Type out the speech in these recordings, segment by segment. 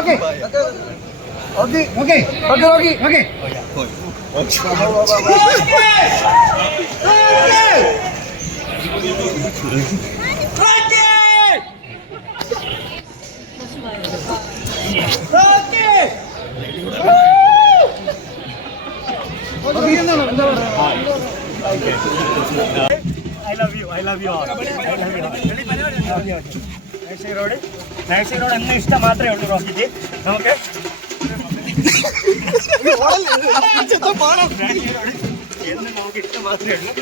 Okay okay okay okay okay I love you all. നാക്സിനോട് എന്ന ഇഷ്ടം മാത്രമേ ഉള്ളൂ റോക്കിക്ക്. നമുക്ക് നമുക്ക് ഇഷ്ടം മാത്രമേ ഉള്ളൂ.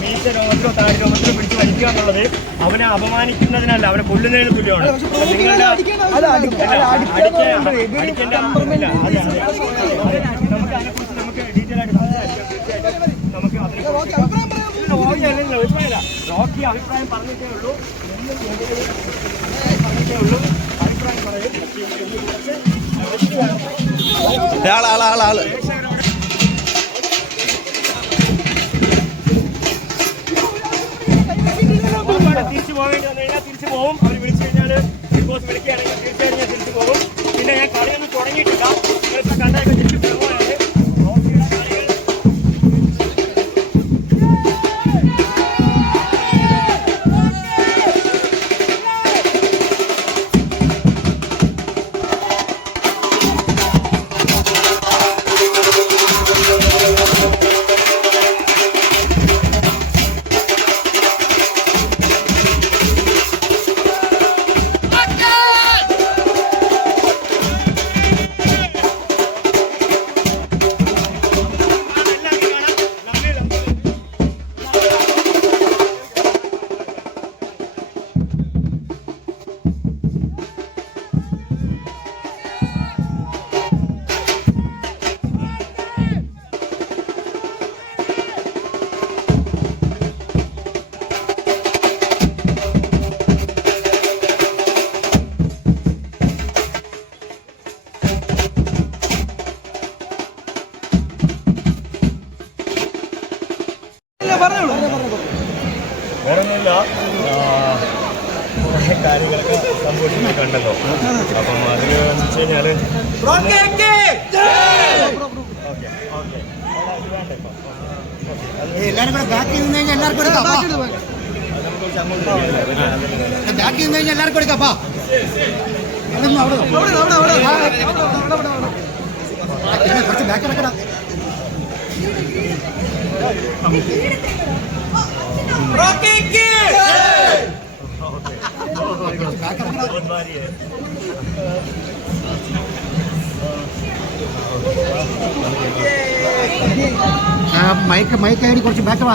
വീഴ്ച രോഗത്തിലോ താഴെ രോഗത്തിലോ പിടിച്ച് വലിക്കുക എന്നുള്ളത് അവനെ അപമാനിക്കുന്നതിനല്ല, അവനെ കൊല്ലുന്നതിന് തുല്യമാണ്. നിങ്ങളുടെ നമുക്ക് അതിനെക്കുറിച്ച് നമുക്ക് ഡീറ്റെയിൽ ആയിട്ട് സംസാരിക്കാം. നമുക്ക് റോക്കി അഭിപ്രായം പറഞ്ഞിട്ടേ ഉള്ളൂ, അഭിപ്രായം പറയും. തിരിച്ചു പോകേണ്ടി വന്നു കഴിഞ്ഞാൽ തിരിച്ചു പോകും. അവർ വിളിച്ചു കഴിഞ്ഞാൽ ബിഗ് ബോസ് വിളിക്കുകയാണെങ്കിൽ തീർച്ചയായും ഞാൻ തിരിച്ചു പോകും. പിന്നെ ഞാൻ കളിയൊന്നും തുടങ്ങിയിട്ടില്ല. നിങ്ങൾക്ക് കണ്ടൊക്കെ തിരിച്ചു പോകുകയാണ്. വേറൊന്നുമില്ല, കുറേ കാര്യങ്ങളൊക്കെ സംഭവിക്കുന്നത് കണ്ടല്ലോ. അപ്പം അതിന് വെച്ച് കഴിഞ്ഞാൽ എല്ലാവരും കൂടെ ബാക്കി നിന്ന് കഴിഞ്ഞാൽ എല്ലാവർക്കും എടുക്കാം. ബാക്കി നിന്ന് കഴിഞ്ഞാൽ എല്ലാവർക്കും എടുക്കാം. കുറച്ച് ബാക്ക് ഇറക്കണം. മൈക്ക് ആയി കുറച്ച് ബാക്ക് വാ.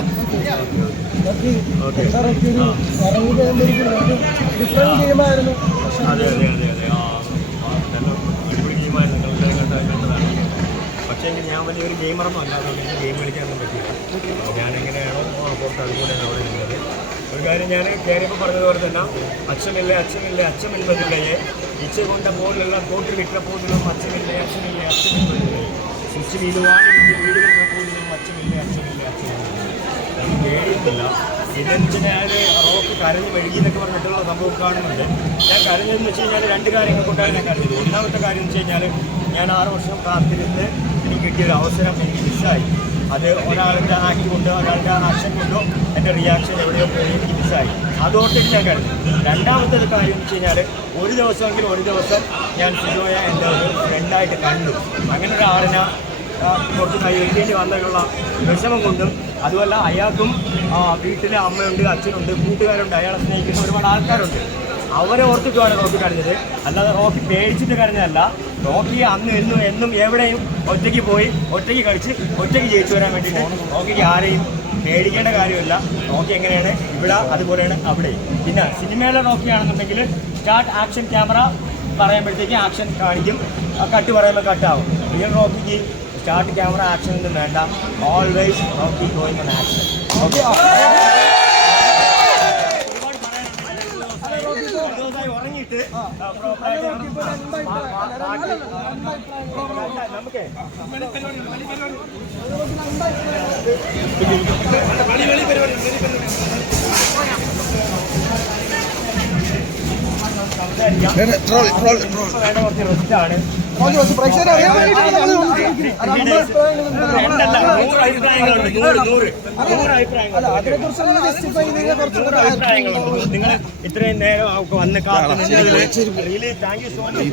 ഡിഫറെന്റ് ഗെയിമായിരുന്നു. പക്ഷേ ഞാൻ വലിയൊരു ഗെയിമറൊന്നും അല്ലാതെ ഗെയിം കളിക്കാനൊന്നും പറ്റില്ല. ഞാനെങ്ങനെയാണോ പുറത്ത് അതുപോലെയാണ് അവിടെ നിന്നത്. ഒരു കാര്യം ഞാൻ കയറിയപ്പോൾ പറഞ്ഞതുപോലെ തന്നെ അച്ഛനില്ലേ അച്ഛനില്ലേ അച്ഛമെன்பതില്ലേ ഇച്ച കൊണ്ട പോലെല്ലാം തോട്ടിൽ വിട്ട പോലും അച്ഛനില്ലേ അച്ഛനില്ലേ അച്ഛമെன்பതില്ലേ സ്വിച്ച് വീടുവാണെങ്കിൽ വീടുകൊണ്ട പോലും അച്ഛനില്ലേ അച്ഛനില്ലേ അച്ഛനില്ലേ. എനിക്ക് പേടിയൊന്നുമില്ല. പിന്നെ ഞാൻ റോക്ക് കരഞ്ഞ് മെഴുകി എന്നൊക്കെ പറഞ്ഞിട്ടുള്ള സംഭവം കാണുന്നുണ്ട്. ഞാൻ കരഞ്ഞതെന്ന് വെച്ച് കഴിഞ്ഞാൽ രണ്ട് കാര്യങ്ങൾ കൊണ്ടാണ് ഞാൻ കരഞ്ഞത്. ഒന്നാമത്തെ കാര്യം എന്ന് വെച്ച് കഴിഞ്ഞാൽ ഞാൻ 6 വർഷം കാത്തിരുന്ന് എനിക്ക് കിട്ടിയൊരു അവസരം എനിക്ക് മിസ്സായി. അത് ഒരാളുടെ ആക്ട് കൊണ്ടോ ഒരാളുടെ ആക്ഷൻ കൊണ്ടോ എൻ്റെ റിയാക്ഷൻ എവിടെയോ പോയി എനിക്ക് മിസ്സായി. അതോർത്തിട്ട് ഞാൻ കരുതി. രണ്ടാമത്തെ കാര്യം എന്ന് വെച്ച് കഴിഞ്ഞാൽ ഒരു ദിവസം ഞാൻ സിജോയെ എൻ്റെ ഒരു ഫ്രണ്ടായിട്ട് കണ്ടു. അങ്ങനെ ഒരാളിനെ കുറച്ച് കൈവയ്ക്കേണ്ടി വന്നതിനുള്ള വിഷമം കൊണ്ടും അതുമല്ല അയാൾക്കും വീട്ടിലെ അമ്മയുണ്ട്, അച്ഛനുണ്ട്, കൂട്ടുകാരുണ്ട്, അയാളെ സ്നേഹിക്കുന്ന ഒരുപാട് ആൾക്കാരുണ്ട്. അവരെ ഓർത്തിട്ടുമാണ് റോക്കി കരഞ്ഞത്. അല്ലാതെ റോക്കി പേടിച്ചിട്ട് കരഞ്ഞതല്ല. റോക്കി അന്ന് എന്നും എവിടെയും ഒറ്റയ്ക്ക് പോയി ഒറ്റയ്ക്ക് കളിച്ച് ഒറ്റയ്ക്ക് ജയിച്ചു വരാൻ വേണ്ടിയിട്ട് റോക്കിക്ക് ആരെയും പേടിക്കേണ്ട കാര്യമില്ല. റോക്കി എങ്ങനെയാണ് ഇവിടെ അതുപോലെയാണ് അവിടെ. പിന്നെ സിനിമയിലെ റോക്കിയാണെന്നുണ്ടെങ്കിൽ സ്റ്റാർട്ട് ആക്ഷൻ ക്യാമറ പറയുമ്പോഴത്തേക്ക് ആക്ഷൻ കാണിക്കും, കട്ട് പറയുമ്പോൾ കട്ടാവും. റിയൽ റോക്കിക്ക് സ്റ്റാർട്ട് ക്യാമറ ആക്ഷൻ ഒന്നും വേണ്ട. Always Rocky going on action. Okay, ഉറങ്ങിയിട്ട് നമുക്ക് സംസാരിക്കാം. വേണ്ട കുറച്ച് റെസ്റ്റാണ്. പ്രേക്ഷകരെ അറിയാൻ വേണ്ടിയിട്ടാണ് നമ്മൾ ചോദിക്കുന്നത്. അത് നമ്മുടെ അഭിപ്രായങ്ങൾ രണ്ടല്ല, 100 അഭിപ്രായങ്ങളുണ്ട്. 100 അഭിപ്രായങ്ങളുണ്ട്. അതിനെക്കുറിച്ചൊന്ന് ജസ്റ്റിഫൈ ചെയ്ത് കുറച്ചുകൂടെ അഭിപ്രായങ്ങളുണ്ട്. നിങ്ങൾ ഇത്രയും നേരം വന്ന് കാത്തു നിന്നതിൽ really thank you so much.